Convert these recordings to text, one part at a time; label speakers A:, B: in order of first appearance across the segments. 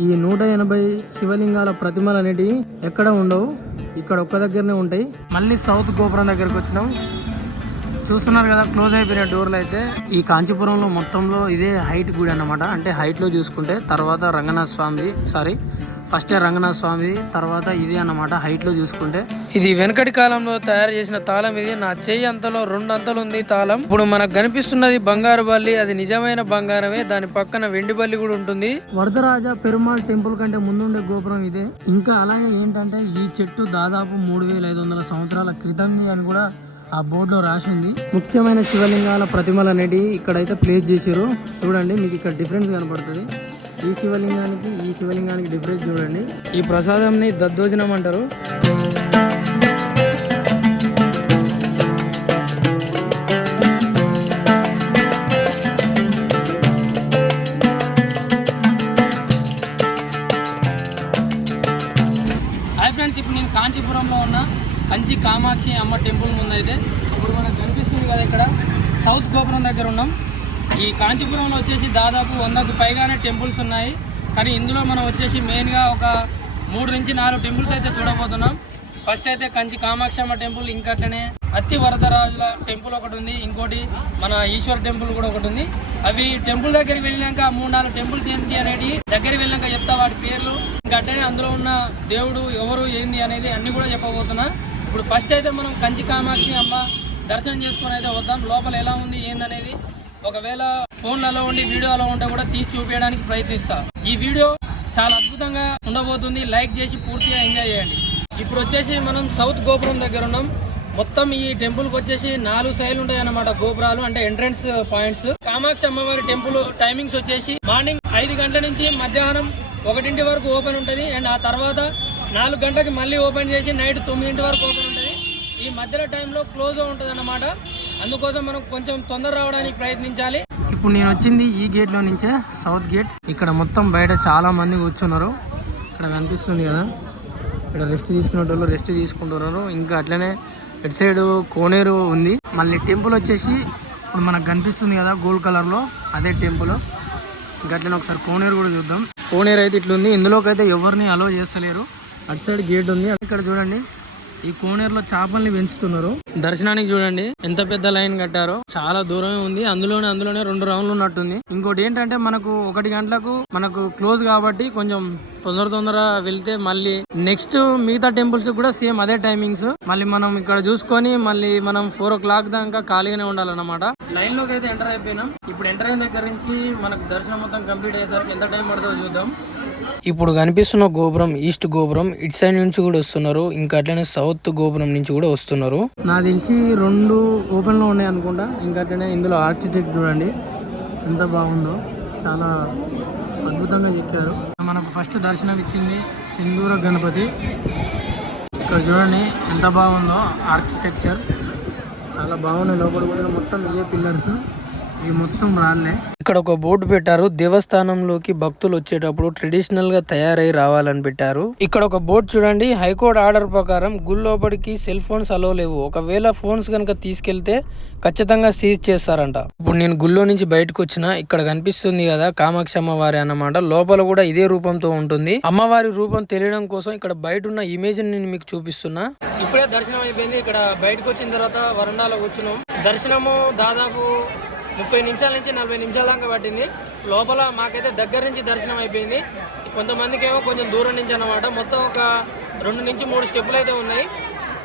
A: ఈ నూట ఎనభై శివలింగాల ప్రతిమలు అనేటివి ఎక్కడ ఉండవు? ఇక్కడ ఒక్క దగ్గరనే ఉంటాయి. మళ్ళీ సౌత్ గోపురం దగ్గరకు వచ్చినాం. చూస్తున్నారు కదా క్లోజ్ అయిపోయిన డోర్లు అయితే. ఈ కాంచీపురంలో మొత్తంలో ఇదే హైట్ గుడి అన్నమాట. అంటే హైట్లో చూసుకుంటే తర్వాత రంగనాథ స్వామిది సారీ ఫస్ట్ రంగనాథ స్వామిది తర్వాత ఇది అన్నమాట హైట్లో చూసుకుంటే. ఇది వెనకటి కాలంలో తయారు చేసిన తాళం ఇది. నా చెయ్యి అంతలో రెండు అంతలు ఉంది తాళం. ఇప్పుడు మనకు కనిపిస్తున్నది బంగారు బల్లి. అది నిజమైన బంగారమే. దాని పక్కన వెండి బల్లి కూడా ఉంటుంది. వరదరాజ పెరుమాళ్ టెంపుల్ కంటే ముందుండే గోపురం ఇదే. ఇంకా అలాగే ఏంటంటే ఈ చెట్టు దాదాపు మూడు వేల ఐదు వందల సంవత్సరాల క్రితంది అని కూడా ఆ బోర్డులో రాసింది. ముఖ్యమైన శివలింగాల ప్రతిమలు అనేటివి ఇక్కడైతే ప్లేస్ చేశారు. చూడండి మీకు ఇక్కడ డిఫరెన్స్ కనపడుతుంది. ఈ శివలింగానికి ఈ శివలింగానికి డిఫరెన్స్ చూడండి. ఈ ప్రసాదంని దద్దోజనం అంటారు. ఫ్రెండ్స్ ఇప్పుడు నేను కాంచీపురంలో ఉన్న కంచి కామాక్షి అమ్మ టెంపుల్ ముందు అయితే ఇప్పుడు మనకు కనిపిస్తుంది కదా ఇక్కడ సౌత్ గోపురం దగ్గర ఉన్నాం. ఈ కాంచీపురంలో వచ్చేసి దాదాపు వందకు పైగానే టెంపుల్స్ ఉన్నాయి. కానీ ఇందులో మనం వచ్చేసి మెయిన్గా ఒక మూడు నుంచి నాలుగు టెంపుల్స్ అయితే చూడబోతున్నాం. ఫస్ట్ అయితే కంచి కామాక్షమ్మ టెంపుల్ ఇంకట్లనే అత్తి వరదరాజుల టెంపుల్ ఒకటి ఉంది. ఇంకోటి మన ఈశ్వర్ టెంపుల్ కూడా ఒకటి ఉంది. అవి టెంపుల్ దగ్గరికి వెళ్ళినాక మూడు నాలుగు టెంపుల్స్ ఏంటి అనేది దగ్గరికి వెళ్ళాక చెప్తా వాటి పేర్లు. ఇంకట్లనే అందులో ఉన్న దేవుడు ఎవరు ఏంది అనేది అన్ని కూడా చెప్పబోతున్నా. ఇప్పుడు ఫస్ట్ అయితే మనం కంచి కామాక్షి అమ్మ దర్శనం చేసుకొని అయితే వద్దాం. లోపల ఎలా ఉంది ఏందనేది ఒకవేళ ఫోన్లలో ఉండి వీడియోలో ఉంటే కూడా తీసి చూపించడానికి ప్రయత్నిస్తా. ఈ వీడియో చాలా అద్భుతంగా ఉండబోతుంది. లైక్ చేసి పూర్తిగా ఎంజాయ్ చేయండి. ఇప్పుడు వచ్చేసి మనం సౌత్ గోపురం దగ్గర ఉన్నాం. మొత్తం ఈ టెంపుల్కి వచ్చేసి నాలుగు సైలు ఉంటాయి అన్నమాట గోపురాలు అంటే ఎంట్రన్స్ పాయింట్స్ కామాక్షి అమ్మవారి టెంపుల్ టైమింగ్స్ వచ్చేసి మార్నింగ్ ఐదు గంటల నుంచి మధ్యాహ్నం ఒకటింటి వరకు ఓపెన్ ఉంటుంది. అండ్ ఆ తర్వాత నాలుగు గంటలకి మళ్ళీ ఓపెన్ చేసి నైట్ తొమ్మిదింటి వరకు ఓపెన్ ఉంటుంది. ఈ మధ్యలో టైంలో క్లోజ్ ఉంటుంది అన్నమాట అందుకోసం మనం కొంచెం తొందర రావడానికి ప్రయత్నించాలి. ఇప్పుడు నేను వచ్చింది ఈ గేట్లో నుంచే సౌత్ గేట్ ఇక్కడ మొత్తం బయట చాలా మంది కూర్చున్నారు. ఇక్కడ కనిపిస్తుంది కదా. ఇక్కడ రెస్ట్ తీసుకునేటోళ్ళు రెస్ట్ తీసుకుంటున్నారు. ఇంకా అట్లనే ఇటు సైడ్ కోనేరు ఉంది. మళ్ళీ టెంపుల్ వచ్చేసి ఇప్పుడు మనకు కనిపిస్తుంది కదా గోల్డ్ కలర్లో. అదే టెంపుల్ ఇంకా అట్లనే ఒకసారి కోనేరు కూడా చూద్దాం. కోనేరు అయితే ఇట్లుంది. ఇందులోకి అయితే ఎవరిని అలో చేస్తలేరు. అటు సైడ్ గేట్ ఉంది. ఇక్కడ చూడండి. ఈ కోనేరులో చేపల్ని పెంచుతున్నారు. దర్శనానికి చూడండి ఎంత పెద్ద లైన్ కట్టారో. చాలా దూరమే ఉంది అందులోనే అందులోనే రెండు రౌండ్లు ఉన్నట్టుంది. ఇంకోటి ఏంటంటే మనకు ఒకటి గంటలకు మనకు క్లోజ్ కాబట్టి కొంచెం తొందర తొందర వెళ్తే మళ్ళీ నెక్స్ట్ మిగతా టెంపుల్స్ కూడా సేమ్ అదే టైమింగ్స్. మళ్ళీ మనం ఇక్కడ చూసుకొని మళ్ళీ మనం ఫోర్ ఓ క్లాక్ దాకా ఖాళీగానే ఉండాలన్నమాట. లైన్లోకి అయితే ఎంటర్ అయిపోయినాం. ఇప్పుడు ఎంటర్ అయిన దగ్గర నుంచి మనకు దర్శనం మొత్తం కంప్లీట్ అయ్యేసరికి ఎంత టైం పడుతుందో చూద్దాం. ఇప్పుడు కనిపిస్తున్న గోపురం ఈస్ట్ గోపురం ఇటు సైడ్ నుంచి కూడా వస్తున్నారు. ఇంకా అట్లనే సౌత్ గోపురం నుంచి కూడా వస్తున్నారు. నాకు తెలిసి రెండు ఓపెన్లో ఉన్నాయి అనుకుంటా. ఇంకా అట్లనే ఇందులో ఆర్కిటెక్ట్ చూడండి. ఎంత బాగుందో. చాలా అద్భుతంగా చెక్కారు. మనకు ఫస్ట్ దర్శనం ఇచ్చింది సింధూర గణపతి. ఇక్కడ చూడండి ఎంత బాగుందో ఆర్కిటెక్చర్ చాలా బాగున్నాయి. లోపల కూడా మొత్తం ఏ పిల్లర్స్ ఇవి మొత్తం రాళ్ళే. ఇక్కడ ఒక బోర్డు పెట్టారు. దేవస్థానంలోకి భక్తులు వచ్చేటప్పుడు ట్రెడిషనల్గా తయారై రావాలని పెట్టారు. ఇక్కడ ఒక బోర్డు చూడండి. హైకోర్టు ఆర్డర్ ప్రకారం గుడి లోపలికి సెల్ ఫోన్స్ అలో లేవు. ఒకవేళ ఫోన్స్ కనుక తీసుకెళ్తే ఖచ్చితంగా సీజ్ చేస్తారంట. ఇప్పుడు నేను గుళ్ళో నుంచి బయటకు వచ్చిన ఇక్కడ కనిపిస్తుంది కదా కామాక్షి అమ్మవారి అన్నమాట. లోపల కూడా ఇదే రూపంతో ఉంటుంది. అమ్మవారి రూపం తెలియడం కోసం ఇక్కడ బయట ఉన్న ఇమేజ్ నేను మీకు చూపిస్తున్నా. ఇప్పుడే దర్శనం అయిపోయింది. ఇక్కడ బయటకు వచ్చిన తర్వాత వరండాలో కూర్చున్నాం. దర్శనము దాదాపు ముప్పై నిమిషాల నుంచి నలభై నిమిషాల దాకా పట్టింది. లోపల మాకైతే దగ్గర నుంచి దర్శనం అయిపోయింది. కొంతమందికి ఏమో కొంచెం దూరం నుంచి అన్నమాట. మొత్తం ఒక రెండు నుంచి మూడు స్టెప్పులు అయితే ఉన్నాయి.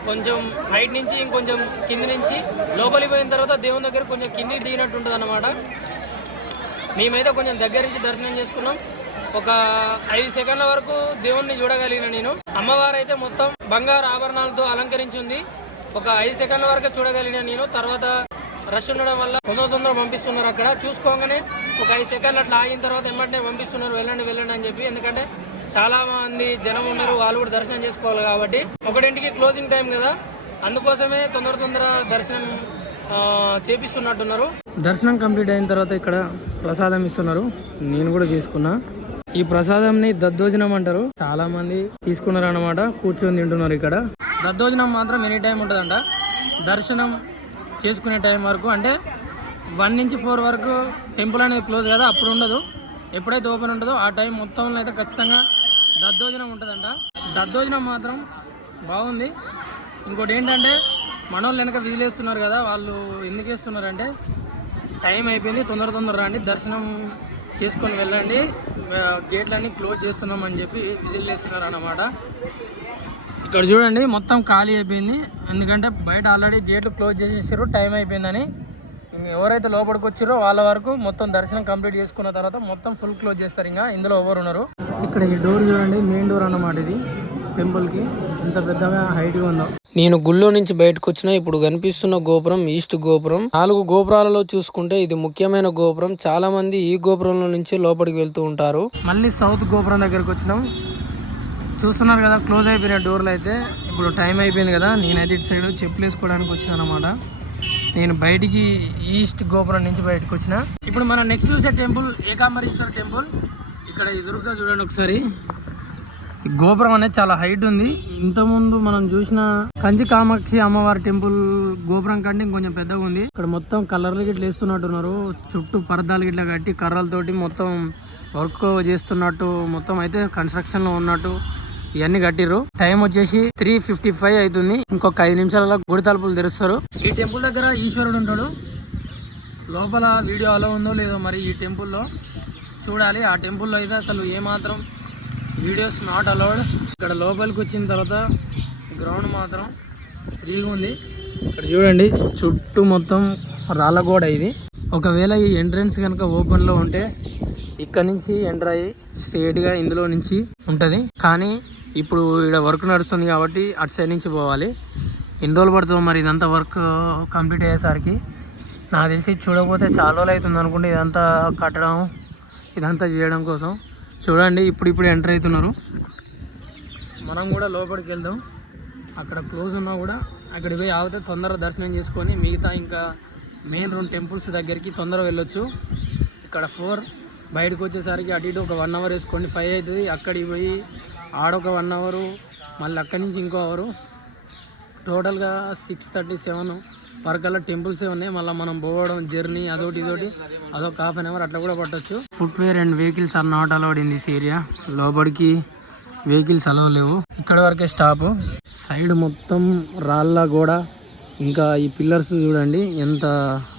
A: కొంచెం హైట్ నుంచి ఇంకొంచెం కింది నుంచి లోపలికి పోయిన తర్వాత దేవుని దగ్గర కొంచెం కింది దిగినట్టు ఉంటుంది అన్నమాట. మేమైతే కొంచెం దగ్గర నుంచి దర్శనం చేసుకున్నాం. ఒక ఐదు సెకండ్ల వరకు దేవుణ్ణి చూడగలిగిన నేను. అమ్మవారు అయితే మొత్తం బంగారు ఆభరణాలతో అలంకరించి ఉంది. ఒక ఐదు సెకండ్ల వరకు చూడగలిగిన నేను. తర్వాత రష్ ఉండడం వల్ల తొందర తొందర పంపిస్తున్నారు అక్కడ. చూసుకోగానే ఒక ఐదు సెకండ్లు అట్లా ఆగిన తర్వాత వెంటనే పంపిస్తున్నారు. వెళ్ళండి వెళ్ళండి అని చెప్పి. ఎందుకంటే చాలా మంది జనం ఉన్నారు. వాళ్ళు కూడా దర్శనం చేసుకోవాలి కాబట్టి. ఒకటింటికి క్లోజింగ్ టైం కదా. అందుకోసమే తొందర తొందర దర్శనం ఆ, చేపిస్తున్నట్టున్నారు. దర్శనం కంప్లీట్ అయిన తర్వాత ఇక్కడ ప్రసాదం ఇస్తున్నారు. నేను కూడా తీసుకున్నా. ఈ ప్రసాదంని దద్దోజనం అంటారు. చాలా మంది తీసుకున్నారు అనమాట కూర్చొని తింటున్నారు ఇక్కడ. దద్దోజనం మాత్రం ఎనీ టైం ఉంటుందంట. దర్శనం చేసుకునే టైం వరకు అంటే వన్ నుంచి ఫోర్ వరకు టెంపుల్ అనేది క్లోజ్ కదా అప్పుడు ఉండదు. ఎప్పుడైతే ఓపెన్ ఉంటుందో ఆ టైం మొత్తంలో అయితే ఖచ్చితంగా దద్దోజనం ఉంటుందంట. దద్దోజనం మాత్రం బాగుంది. ఇంకోటి ఏంటంటే మనోళ్ళు వెనక విజిలేస్తున్నారు కదా వాళ్ళు ఎందుకు వేస్తున్నారంటే టైం అయిపోయింది తొందర తొందర రండి దర్శనం చేసుకొని వెళ్ళండి గేట్లన్నీ క్లోజ్ చేస్తున్నాం అని చెప్పి విజిల్ వేస్తున్నారు అన్నమాట ఇక్కడ చూడండి మొత్తం ఖాళీ అయిపోయింది. ఎందుకంటే బయట ఆల్రెడీ గేట్లు క్లోజ్ చేసేసారు టైం అయిపోయిందని. ఎవరైతే లోపలికి వచ్చారో వాళ్ళ వరకు మొత్తం దర్శనం కంప్లీట్ చేసుకున్న తర్వాత మొత్తం ఫుల్ క్లోజ్ చేస్తారు. ఇంకా ఇందులో ఎవరు ఉన్నారు? ఇక్కడ ఈ డోర్ చూడండి మెయిన్ డోర్ అన్నమాట ఇది. టెంపుల్కి ఎంత పెద్దగా హైట్గా ఉందో. నేను గుళ్ళో నుంచి బయటకు వచ్చిన ఇప్పుడు కనిపిస్తున్న గోపురం ఈస్ట్ గోపురం. నాలుగు గోపురాలలో చూసుకుంటే ఇది ముఖ్యమైన గోపురం. చాలా మంది ఈ గోపురంలో నుంచి లోపలికి వెళ్తూ ఉంటారు. మళ్ళీ సౌత్ గోపురం దగ్గరకు వచ్చినాం. చూస్తున్నారు కదా క్లోజ్ అయిపోయిన డోర్లు అయితే. ఇప్పుడు టైం అయిపోయింది కదా నేనైతే ఇటు సైడ్ చెప్పులు వేసుకోవడానికి వచ్చిన అనమాట నేను బయటికి ఈస్ట్ గోపురం నుంచి బయటకు వచ్చిన. ఇప్పుడు మనం నెక్స్ట్ చూసే టెంపుల్ ఏకాంబరీశ్వర టెంపుల్ ఇక్కడ ఎదురుగా చూడండి ఒకసారి. గోపురం అనేది చాలా హైట్ ఉంది. ఇంతకుముందు మనం చూసిన కంచి కామాక్షి అమ్మవారి టెంపుల్ గోపురం కంటే ఇంకొంచెం పెద్దగా ఉంది. ఇక్కడ మొత్తం కలర్లు గిట్ల వేస్తున్నట్టున్నారు. చుట్టూ పరదాలు గిట్ల కట్టి కర్రలతోటి మొత్తం వర్క్ చేస్తున్నట్టు మొత్తం అయితే కన్స్ట్రక్షన్లో ఉన్నట్టు. ఇవన్నీ కట్టిర్రు. టైం వచ్చేసి త్రీ ఫిఫ్టీ ఫైవ్ అవుతుంది ఇంకొక ఐదు నిమిషాలలో గుడి తలుపులు తెరుస్తారు. ఈ టెంపుల్ దగ్గర ఈశ్వరుడు ఉంటాడు. లోపల వీడియో అలా ఉందో లేదో మరి ఈ టెంపుల్లో చూడాలి. ఆ టెంపుల్లో అయితే అసలు ఏమాత్రం వీడియోస్ నాట్ అలౌడ్ ఇక్కడ లోపలికి వచ్చిన తర్వాత గ్రౌండ్ మాత్రం ఫ్రీగా ఉంది. ఇక్కడ చూడండి చుట్టూ మొత్తం రాళ్ళ గోడ ఇది. ఒకవేళ ఈ ఎంట్రన్స్ కనుక ఓపెన్లో ఉంటే ఇక్కడ నుంచి ఎంటర్ అయ్యి స్ట్రేట్గా ఇందులో నుంచి ఉంటుంది. కానీ ఇప్పుడు ఇక్కడ వర్క్ నడుస్తుంది కాబట్టి అటు సైడ్ నుంచి పోవాలి. ఎన్ని రోజులు పడుతుందో మరి ఇదంతా వర్క్ కంప్లీట్ అయ్యేసరికి. నాకు తెలిసి చూడకపోతే చాలా రోజులు అవుతుంది అనుకుంటే ఇదంతా కట్టడం ఇదంతా చేయడం కోసం. చూడండి ఇప్పుడు ఇప్పుడు ఎంటర్ అవుతున్నారు. మనం కూడా లోపలికి వెళ్దాం. అక్కడ క్లోజ్ ఉన్నా కూడా అక్కడికి పోయి ఆగితే తొందరగా దర్శనం చేసుకొని మిగతా ఇంకా మెయిన్ రెండు టెంపుల్స్ దగ్గరికి తొందరగా వెళ్ళొచ్చు. ఇక్కడ ఫోర్ బయటకు వచ్చేసరికి అటు ఇటు ఒక వన్ అవర్ వేసుకోండి. ఫైవ్ అవుతుంది. అక్కడికి పోయి ఆడొక వన్ అవరు మళ్ళీ అక్కడి నుంచి ఇంకో అవరు. టోటల్గా సిక్స్ థర్టీ సెవెన్ వరకల్లా టెంపుల్సే ఉన్నాయి. మళ్ళీ మనం పోవడం జర్నీ అదొకటి ఇదొకటి అదొక హాఫ్ అన్ అవర్ అట్లా కూడా పట్టొచ్చు. Footwear and vehicles are not allowed in this area లోపలికి వెహికల్స్ అలవ్ లేవు. ఇక్కడ వరకే స్టాప్ సైడ్ మొత్తం రాళ్ళ గోడ. ఇంకా ఈ పిల్లర్స్ చూడండి ఎంత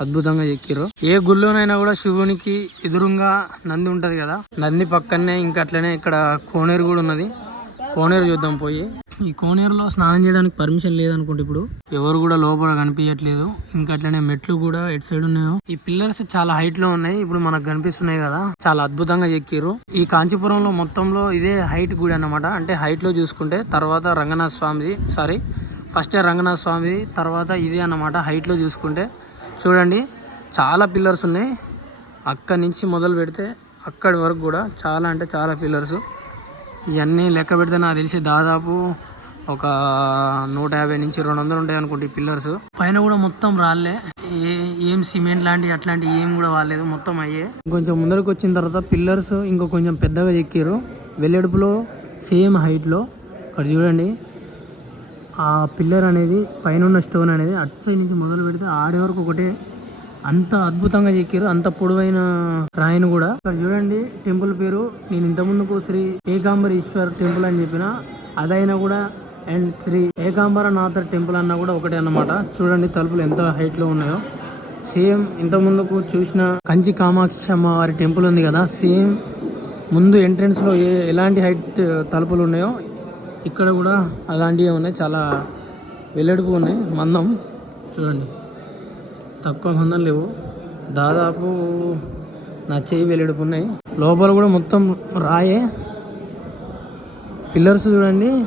A: అద్భుతంగా ఎక్కిరో ఏ గుళ్ళోనైనా కూడా శివునికి ఎదురుగా నంది ఉంటది కదా. నంది పక్కనే ఇంకా అట్లనే ఇక్కడ కోనేరు కూడా ఉన్నది. కోనేరు చూద్దాం పోయి. ఈ కోనేరులో స్నానం చేయడానికి పర్మిషన్ లేదనుకుంటే ఇప్పుడు ఎవరు కూడా లోపల కనిపించట్లేదు. ఇంకా అట్లనే మెట్లు కూడా ఎటు సైడ్ ఉన్నాయో. ఈ పిల్లర్స్ చాలా హైట్లో ఉన్నాయి. ఇప్పుడు మనకు కనిపిస్తున్నాయి కదా. చాలా అద్భుతంగా ఎక్కిరు ఈ కాంచీపురంలో మొత్తంలో ఇదే హైట్ గుడి అన్నమాట. అంటే హైట్లో చూసుకుంటే తర్వాత రంగనాథ స్వామిది సారీ ఫస్ట్ రంగనాథ స్వామి తర్వాత ఇది అన్నమాట హైట్లో చూసుకుంటే. చూడండి చాలా పిల్లర్స్ ఉన్నాయి. అక్కడి నుంచి మొదలు పెడితే అక్కడి వరకు కూడా చాలా అంటే చాలా పిల్లర్స్. ఇవన్నీ లెక్క పెడితే నాకు తెలిసి దాదాపు ఒక నూట యాభై నుంచి రెండు వందలు ఉంటాయి అనుకుంటే ఈ పిల్లర్స్. పైన కూడా మొత్తం రాలే ఏ ఏం సిమెంట్ లాంటివి అట్లాంటివి ఏం కూడా వాలేదు మొత్తం అయ్యే. కొంచెం ముందరకు వచ్చిన తర్వాత పిల్లర్స్ ఇంకో కొంచెం పెద్దగా ఎక్కారు వెల్లెడుపులో సేమ్ హైట్లో. ఇక్కడ చూడండి ఆ పిల్లర్ అనేది పైన ఉన్న స్టోన్ అనేది అటు సైడ్ నుంచి మొదలు పెడితే ఆడే వరకు ఒకటే అంత అద్భుతంగా చెక్కారు అంత పొడవైన రాయిని కూడా. ఇక్కడ చూడండి టెంపుల్ పేరు. నేను ఇంత ముందుకు శ్రీ ఏకాంబరీశ్వర్ టెంపుల్ అని చెప్పిన అదైనా కూడా అండ్ శ్రీ ఏకాంబరనాథ టెంపుల్ అన్నా కూడా ఒకటే అన్నమాట. చూడండి తలుపులు ఎంత హైట్లో ఉన్నాయో. సేమ్ ఇంత ముందుకు చూసిన కంచి కామాక్షి అమ్మవారి టెంపుల్ ఉంది కదా. సేమ్ ముందు ఎంట్రన్స్లో ఏ ఎలాంటి హైట్ తలుపులు ఉన్నాయో ఇక్కడ కూడా అలాంటివి ఉన్నాయి. చాలా వెల్లడిపు ఉన్నాయి. మందం. చూడండి. తక్కువ మందం లేవు. దాదాపు నా చేయి వెల్లడిపు ఉన్నాయి. లోపల కూడా మొత్తం రాయే. పిల్లర్స్ చూడండి.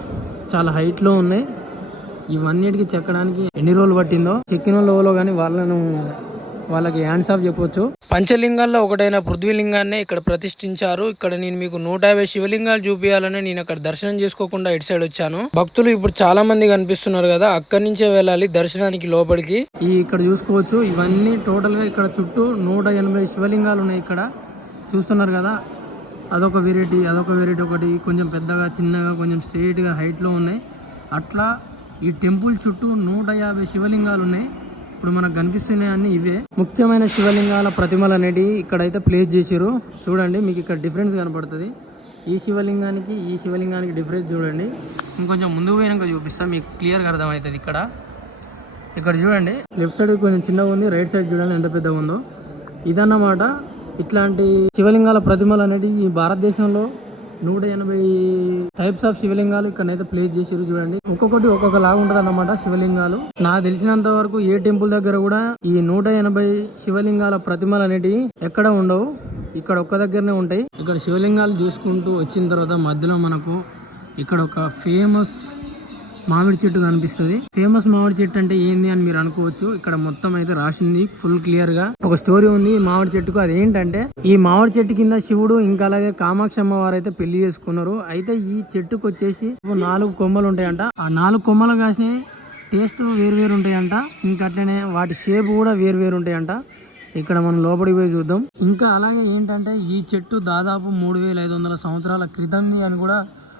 A: చాలా హైట్లో ఉన్నాయి. ఇవన్నిటికి చెక్కడానికి ఎన్ని రోజులు పట్టిందో? చెక్కిన వాళ్ళు కానీ వాళ్ళను వాళ్ళకి హ్యాండ్స్ ఆఫ్ చెప్పొచ్చు. పంచలింగాల్లో ఒకటైన పృథ్వీలింగాన్ని ఇక్కడ ప్రతిష్ఠించారు. ఇక్కడ నేను మీకు నూట యాభై శివలింగాలు చూపించాలని నేను అక్కడ దర్శనం చేసుకోకుండా ఇటు సైడ్ వచ్చాను. భక్తులు ఇప్పుడు చాలా మంది కనిపిస్తున్నారు కదా అక్కడి నుంచే వెళ్ళాలి దర్శనానికి లోపలికి. ఈ ఇక్కడ చూసుకోవచ్చు ఇవన్నీ టోటల్గా ఇక్కడ చుట్టూ నూట ఎనభై శివలింగాలు ఉన్నాయి ఇక్కడ. చూస్తున్నారు కదా అదొక వెరైటీ అదొక వెరైటీ ఒకటి కొంచెం పెద్దగా చిన్నగా కొంచెం స్ట్రైట్గా హైట్లో ఉన్నాయి. అట్లా ఈ టెంపుల్ చుట్టూ నూట యాభై శివలింగాలు ఉన్నాయి. ఇప్పుడు మనకు కనిపిస్తున్నాయి అన్ని ఇవే. ముఖ్యమైన శివలింగాల ప్రతిమలు అనేటివి ఇక్కడైతే ప్లేస్ చేసారు చూడండి మీకు ఇక్కడ డిఫరెన్స్ కనపడుతుంది. ఈ శివలింగానికి ఈ శివలింగానికి డిఫరెన్స్ చూడండి. ఇంకొంచెం ముందుకు పోయినాక చూపిస్తా మీకు క్లియర్గా అర్థమవుతుంది ఇక్కడ. ఇక్కడ చూడండి లెఫ్ట్ సైడ్ కొంచెం చిన్నగా ఉంది రైట్ సైడ్ చూడండి ఎంత పెద్దగా ఉందో. ఇదన్నమాట ఇట్లాంటి శివలింగాల ప్రతిమలు అనేవి ఈ భారతదేశంలో నూట ఎనభై టైప్స్ ఆఫ్ శివలింగాలు ఇక్కడైతే ప్లేస్ చేసారు చూడండి. ఒక్కొక్కటి ఒక్కొక్క లాగా ఉంటది అన్నమాట శివలింగాలు. నాకు తెలిసినంత వరకు ఏ టెంపుల్ దగ్గర కూడా ఈ నూట ఎనభై శివలింగాల ప్రతిమలు అనేటివి ఎక్కడ ఉండవు. ఇక్కడ ఒక్క దగ్గరనే ఉంటాయి. ఇక్కడ శివలింగాలు చూసుకుంటూ వచ్చిన తర్వాత మధ్యలో మనకు ఇక్కడ ఒక ఫేమస్ మామిడి చెట్టు కనిపిస్తుంది. ఫేమస్ మామిడి చెట్టు అంటే ఏంది అని మీరు అనుకోవచ్చు. ఇక్కడ మొత్తం అయితే రాసింది ఫుల్ క్లియర్గా. ఒక స్టోరీ ఉంది ఈ మామిడి చెట్టుకు. అదేంటంటే ఈ మామిడి చెట్టు కింద శివుడు ఇంకా అలాగే కామాక్షి అమ్మవారు అయితే పెళ్ళి చేసుకున్నారు. అయితే ఈ చెట్టుకు వచ్చేసి నాలుగు కొమ్మలు ఉంటాయంట. ఆ నాలుగు కొమ్మలు కాసినాయి టేస్ట్ వేరు వేరు ఉంటాయంట. ఇంకా అట్లనే వాటి షేప్ కూడా వేరు వేరు ఉంటాయంట. ఇక్కడ మనం లోపలికి పోయి చూద్దాం. ఇంకా అలాగే ఏంటంటే ఈ చెట్టు దాదాపు మూడు వేల ఐదు వందల సంవత్సరాల క్రితంది అని కూడా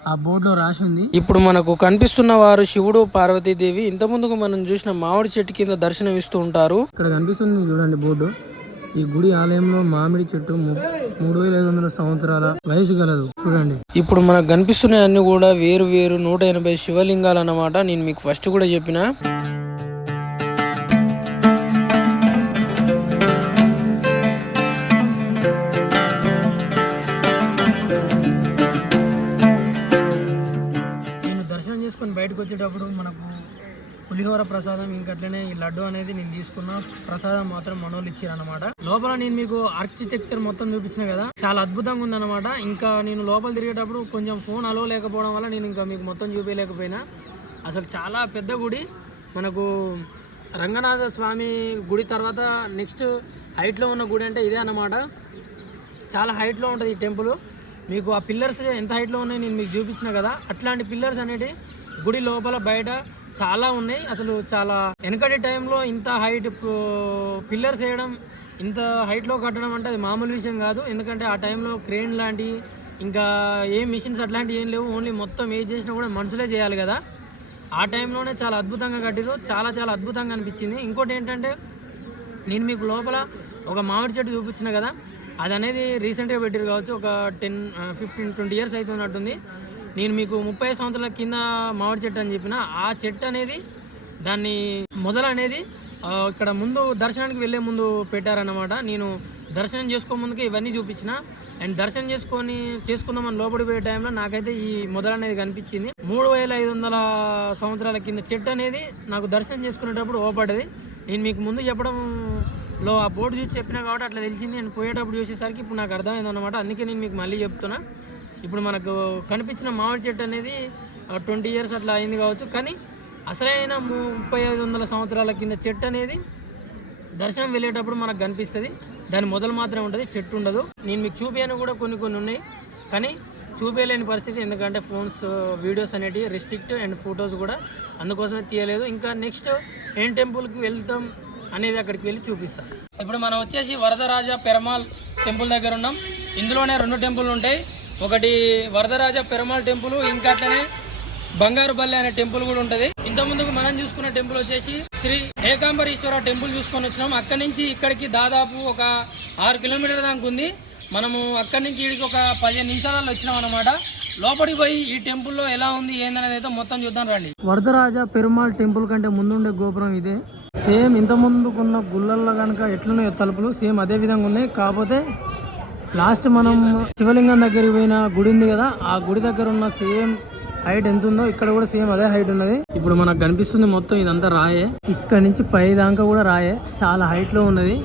A: ఆ బోర్డులో రాసి ఉంది ఇప్పుడు మనకు కనిపిస్తున్న వారు శివుడు పార్వతీదేవి. ఇంత ముందుకు మనం చూసిన మామిడి చెట్టు కింద దర్శనం ఇస్తూ ఉంటారు. ఇక్కడ కనిపిస్తుంది చూడండి బోర్డు. ఈ గుడి ఆలయంలో మామిడి చెట్టు మూడు వేల ఐదు వందల సంవత్సరాల వయసు గలదు. చూడండి. ఇప్పుడు మనకు కనిపిస్తున్నాయి అన్ని కూడా వేరు వేరు నూట ఎనభై శివలింగాలు అన్నమాట. నేను మీకు ఫస్ట్ కూడా చెప్పిన. పులిహోర ప్రసాదం ఇంకట్లనే ఈ లడ్డు అనేది నేను తీసుకున్న. ప్రసాదం మాత్రం మనోళ్ళు ఇచ్చారనమాట లోపల నేను మీకు ఆర్కిటెక్చర్ మొత్తం చూపించిన కదా చాలా అద్భుతంగా ఉందన్నమాట. ఇంకా నేను లోపల తిరిగేటప్పుడు కొంచెం ఫోన్ అలో లేకపోవడం వల్ల నేను ఇంకా మీకు మొత్తం చూపించలేకపోయినా. అసలు చాలా పెద్ద గుడి. మనకు రంగనాథ స్వామి గుడి తర్వాత నెక్స్ట్ హైట్లో ఉన్న గుడి అంటే ఇదే అన్నమాట. చాలా హైట్లో ఉంటుంది ఈ టెంపుల్ మీకు ఆ పిల్లర్స్ ఎంత హైట్లో ఉన్నాయి నేను మీకు చూపించిన కదా. అట్లాంటి పిల్లర్స్ అనేటివి గుడి లోపల బయట చాలా ఉన్నాయి. అసలు చాలా వెనకటి టైంలో ఇంత హైట్ పిల్లర్స్ వేయడం ఇంత హైట్లో కట్టడం అంటే అది మామూలు విషయం కాదు. ఎందుకంటే ఆ టైంలో క్రేన్ లాంటి ఇంకా ఏ మిషన్స్ అట్లాంటివి ఏం లేవు. ఓన్లీ మొత్తం ఏం చేసినా కూడా మనుషులే చేయాలి కదా. ఆ టైంలోనే చాలా అద్భుతంగా కట్టిరు చాలా చాలా అద్భుతంగా అనిపించింది. ఇంకోటి ఏంటంటే నేను మీకు లోపల ఒక మామిడి చెట్టు చూపించిన కదా. అది అనేది రీసెంట్గా పెట్టారు కావచ్చు. ఒక టెన్ ఫిఫ్టీన్ ట్వంటీ ఇయర్స్ అవుతున్నట్టుంది నేను మీకు ముప్పై సంవత్సరాల కింద మామిడి చెట్టు అని చెప్పిన ఆ చెట్టు అనేది దాన్ని మొదలు అనేది ఇక్కడ ముందు దర్శనానికి వెళ్ళే ముందు పెట్టారన్నమాట. నేను దర్శనం చేసుకోముందుకే ఇవన్నీ చూపించిన. అండ్ దర్శనం చేసుకొని చేసుకుందామని లోపలికి పోయే టైంలో నాకైతే ఈ మొదలు అనేది కనిపించింది. మూడు వేల ఐదు వందల సంవత్సరాల కింద చెట్టు అనేది నాకు దర్శనం చేసుకునేటప్పుడు ఓపడ్డది. నేను మీకు ముందు చెప్పడంలో ఆ బోర్డు చూసి చెప్పినా కాబట్టి అట్లా తెలిసింది. నేను పోయేటప్పుడు చూసేసరికి ఇప్పుడు నాకు అర్థమైంది అనమాట అందుకే నేను మీకు మళ్ళీ చెప్తున్నా. ఇప్పుడు మనకు కనిపించిన మామిడి చెట్టు అనేది ట్వంటీ ఇయర్స్ అట్లా అయింది కావచ్చు. కానీ అసలైన ముప్పై ఐదు వందల సంవత్సరాల కింద చెట్టు అనేది దర్శనం వెళ్ళేటప్పుడు మనకు కనిపిస్తుంది. దాని మొదలు మాత్రమే ఉంటుంది చెట్టు ఉండదు. నేను మీకు చూపించను కూడా కొన్ని కొన్ని ఉన్నాయి. కానీ చూపించలేని పరిస్థితి ఎందుకంటే ఫోన్స్ వీడియోస్ అనేటివి రిస్ట్రిక్ట్ అండ్ ఫొటోస్ కూడా అందుకోసమే తీయలేదు. ఇంకా నెక్స్ట్ ఏం టెంపుల్కి వెళ్తాం అనేది అక్కడికి వెళ్ళి చూపిస్తాం. ఇప్పుడు మనం వచ్చేసి వరదరాజ పెరమాల్ టెంపుల్ దగ్గర ఉన్నాం. ఇందులోనే రెండు టెంపుల్ ఉంటాయి. ఒకటి వరదరాజ పెరమాల్ టెంపుల్ ఇంకా అట్లనే బంగారు బల్లి అనే టెంపుల్ కూడా ఉంటది. ఇంత ముందుకు మనం చూసుకున్న టెంపుల్ వచ్చేసి శ్రీ ఏకాంబరీశ్వర టెంపుల్ చూసుకొని వచ్చినాం. అక్కడి నుంచి ఇక్కడికి దాదాపు ఒక ఆరు కిలోమీటర్ దాకా ఉంది. మనము అక్కడి నుంచి ఇక్కడికి ఒక పదిహేను నిమిషాలలో వచ్చినాం అనమాట లోపలికి పోయి ఈ టెంపుల్లో ఎలా ఉంది ఏందనేది అయితే మొత్తం చూద్దాం రండి. వరదరాజ పెరుమాళ్ టెంపుల్ కంటే ముందుండే గోపురం ఇదే. సేమ్ ఇంత ముందుకున్న గుళ్ళల్లో కనుక ఎట్లున్నాయో తలుపులు సేమ్ అదే విధంగా ఉన్నాయి. కాకపోతే లాస్ట్ మనం శివలింగం దగ్గరికి పోయిన గుడి ఉంది కదా ఆ గుడి దగ్గర ఉన్న సేమ్ హైట్ ఎంత ఉందో ఇక్కడ కూడా సేమ్ అదే హైట్ ఉన్నది. ఇప్పుడు మనకు కనిపిస్తుంది మొత్తం ఇదంతా రాయే. ఇక్కడ నుంచి పై దాకా కూడా రాయే. చాలా హైట్లో ఉన్నది.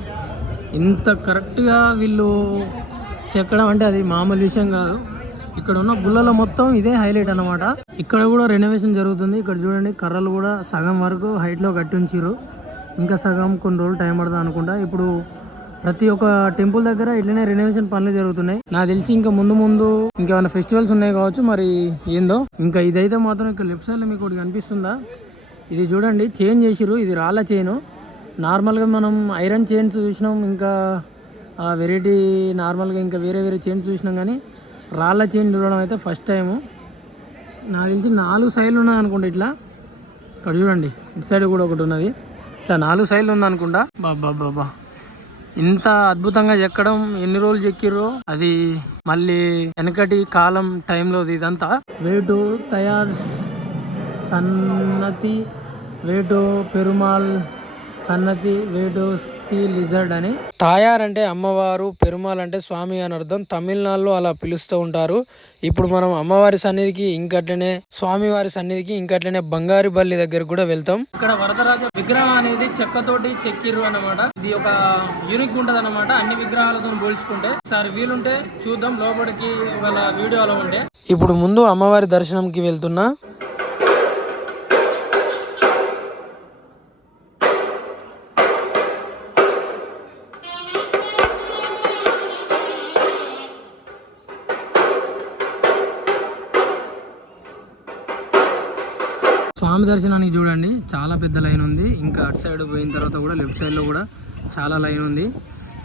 A: ఇంత కరెక్ట్గా వీళ్ళు చెక్కడం అంటే అది మామూలు విషయం కాదు. ఇక్కడ ఉన్న గుళ్ళలో మొత్తం ఇదే హైలైట్ అన్నమాట. ఇక్కడ కూడా రెనోవేషన్ జరుగుతుంది. ఇక్కడ చూడండి కర్రలు కూడా సగం వరకు హైట్లో కట్టి ఉంచిర్రు ఇంకా సగం కొన్ని రోజులు టైం పడుతుంది అనుకుంటా. ఇప్పుడు ప్రతి ఒక్క టెంపుల్ దగ్గర ఇట్లనే రెనోవేషన్ పనులు జరుగుతున్నాయి. నాకు తెలిసి ఇంకా ముందు ముందు ఇంకేమైనా ఫెస్టివల్స్ ఉన్నాయి కావచ్చు మరి ఏందో. ఇంకా ఇదైతే మాత్రం ఇక్కడ లెఫ్ట్ సైడ్లో మీకు ఒకటి కనిపిస్తుందా? ఇది చూడండి చైన్ చేసిరు ఇది రాళ్ళ చైన్ నార్మల్గా మనం ఐరన్ చైన్స్ చూసినాం ఇంకా వెరైటీ నార్మల్గా ఇంకా వేరే వేరే చైన్స్ చూసినాం కానీ రాళ్ళ చైన్ చూడడం అయితే ఫస్ట్ టైము నాకు తెలిసి నాలుగు సైడ్లు ఉన్నాయి అనుకుంటా ఇట్లా. ఇక్కడ చూడండి ఇటు సైడ్ కూడా ఒకటి ఉన్నది. ఇట్లా నాలుగు సైడ్లు ఉందనుకుంటా బాబా బాబా. ఇంత అద్భుతంగా చెక్కడం ఎన్ని రోజులు చెక్కిర్రో అది మళ్ళీ వెనకటి కాలం టైంలో ఇదంతా. వేటు తయారు సన్నతి వేటు పెరుమాల్ సన్నతి వేటు సి లిజర్డ్ అని. తాయార్ అంటే అమ్మవారు పెరుమాల్ అంటే స్వామి అని అర్థం. తమిళనాడులో అలా పిలుస్తూ ఉంటారు. ఇప్పుడు మనం అమ్మవారి సన్నిధికి ఇంకట్లనే స్వామి వారి సన్నిధికి ఇంకట్లనే బంగారు బల్లి దగ్గర కూడా వెళ్తాం. ఇక్కడ వరదరాజ విగ్రహం అనేది చెక్కతోటి చెక్కిర్రు అన్నమాట. ఇది ఒక యూనిక్ ఉంటది అనమాట అన్ని విగ్రహాలతో పోల్చుకుంటే. ఒకసారి వీలుంటే చూద్దాం. లోపలికి వాళ్ళ వీడియోలో ఉంటే. ఇప్పుడు ముందు అమ్మవారి దర్శనంకి వెళ్తున్నా. స్వామి దర్శనానికి చూడండి చాలా పెద్ద లైన్ ఉంది. ఇంకా అటు సైడ్ పోయిన తర్వాత కూడా లెఫ్ట్ సైడ్లో కూడా చాలా లైన్ ఉంది.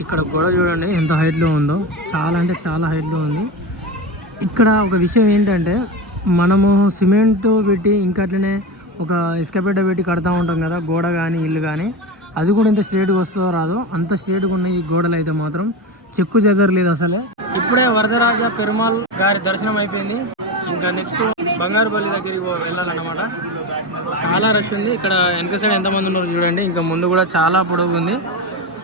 A: ఇక్కడ గోడ చూడండి ఎంత హైట్లో ఉందో. చాలా అంటే చాలా హైట్లో ఉంది. ఇక్కడ ఒక విషయం ఏంటంటే మనము సిమెంట్ పెట్టి ఇంకా అట్లనే ఒక ఇసుకపెట్ట పెట్టి కడతా ఉంటాం కదా గోడ కానీ ఇల్లు కానీ అది కూడా ఎంత స్ట్రేట్గా వస్తుందో రాదో అంత స్ట్రేట్గా ఉన్న ఈ గోడలు అయితే మాత్రం. చెక్కు చెదరలేదు అసలే. ఇప్పుడే వరదరాజ పెరుమాల్ గారి దర్శనం అయిపోయింది. ఇంకా నెక్స్ట్ బంగారుపల్లి దగ్గరికి వెళ్ళాలన్నమాట. చాలా రష్ ఉంది. ఇక్కడ వెనక సైడ్ ఎంతమంది ఉన్నారు చూడండి. ఇంకా ముందు కూడా చాలా పొడవు ఉంది.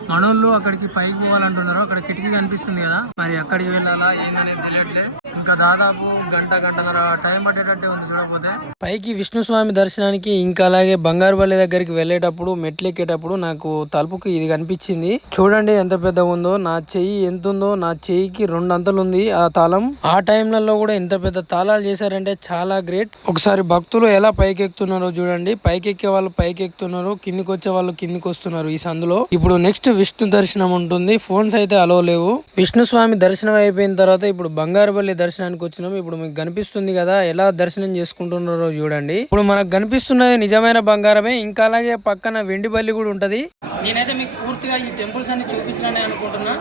A: మనోళ్ళు అక్కడికి పైకి పోవాలంటున్నారు. అక్కడ కిటికీ కనిపిస్తుంది కదా. మరి అక్కడికి వెళ్ళాలా ఏందనేది తెలియట్లేదు ఇంకా దాదాపు గంట గంటన్నర టైం పట్టేటట్టే ఉంది చూడకపోతే. పైకి విష్ణు స్వామి దర్శనానికి ఇంకా అలాగే బంగారుపల్లి దగ్గరికి వెళ్ళేటప్పుడు మెట్లు ఎక్కేటప్పుడు నాకు తలుపుకి ఇది కనిపించింది. చూడండి ఎంత పెద్ద ఉందో నా చెయ్యి ఎంత ఉందో నా చెయ్యికి రెండు అంతలు ఉంది ఆ తాళం. ఆ టైంలలో కూడా ఎంత పెద్ద తాళాలు చేశారంటే చాలా గ్రేట్. ఒకసారి భక్తులు ఎలా పైకి ఎక్కుతున్నారో చూడండి. పైకి ఎక్కే వాళ్ళు పైకి ఎక్కుతున్నారు కిందికి వచ్చే వాళ్ళు కిందికి వస్తున్నారు ఈ సందులో. ఇప్పుడు నెక్స్ట్ విష్ణు దర్శనం ఉంటుంది. ఫోన్స్ అయితే అలో లేవు. విష్ణు స్వామి దర్శనం అయిపోయిన తర్వాత ఇప్పుడు బంగారుపల్లి దర్శనానికి వచ్చినాం. ఇప్పుడు మీకు కనిపిస్తుంది కదా ఎలా దర్శనం చేసుకుంటున్నారో చూడండి. ఇప్పుడు మనకు కనిపిస్తున్నది నిజమైన బంగారమే. ఇంకా అలాగే పక్కన వెండిపల్లి కూడా ఉంటది. నేనైతే మీకు పూర్తిగా ఈ టెంపుల్స్ అన్ని చూపించాలని అనుకుంటున్నా.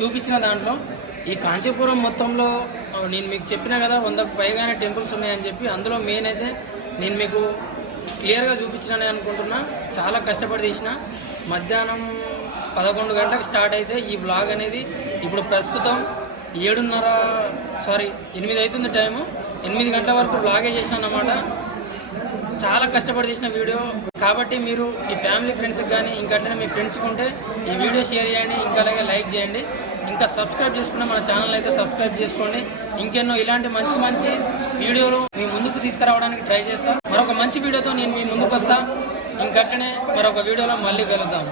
A: చూపించిన దాంట్లో ఈ కాంచీపురం మొత్తంలో నేను మీకు చెప్పిన కదా వందకు పైగానే టెంపుల్స్ ఉన్నాయని చెప్పి అందులో మెయిన్ అయితే నేను మీకు క్లియర్గా చూపించాలని అనుకుంటున్నా. చాలా కష్టపడి తీసిన. మధ్యాహ్నం పదకొండు గంటలకు స్టార్ట్ అయితే ఈ బ్లాగ్ అనేది ఇప్పుడు ప్రస్తుతం ఏడున్నర సారీ ఎనిమిది అవుతుంది టైము ఎనిమిది గంటల వరకు బ్లాగే చేశాను అన్నమాట. చాలా కష్టపడి తీసిన వీడియో కాబట్టి మీరు మీ ఫ్యామిలీ ఫ్రెండ్స్కి కానీ ఇంకంటే మీ ఫ్రెండ్స్కి ఉంటే ఈ వీడియో షేర్ చేయండి ఇంకా అలాగే లైక్ చేయండి. ఇంకా సబ్స్క్రైబ్ చేసుకున్న మన ఛానల్ అయితే సబ్స్క్రైబ్ చేసుకోండి. ఇంకెన్నో ఇలాంటి మంచి మంచి వీడియోలు మీ ముందుకు తీసుకురావడానికి ట్రై చేస్తాను మరొక మంచి వీడియోతో నేను మీ ముందుకు వస్తాను ఇంకట్లనే మరొక వీడియోలో మళ్ళీ కలుద్దాం.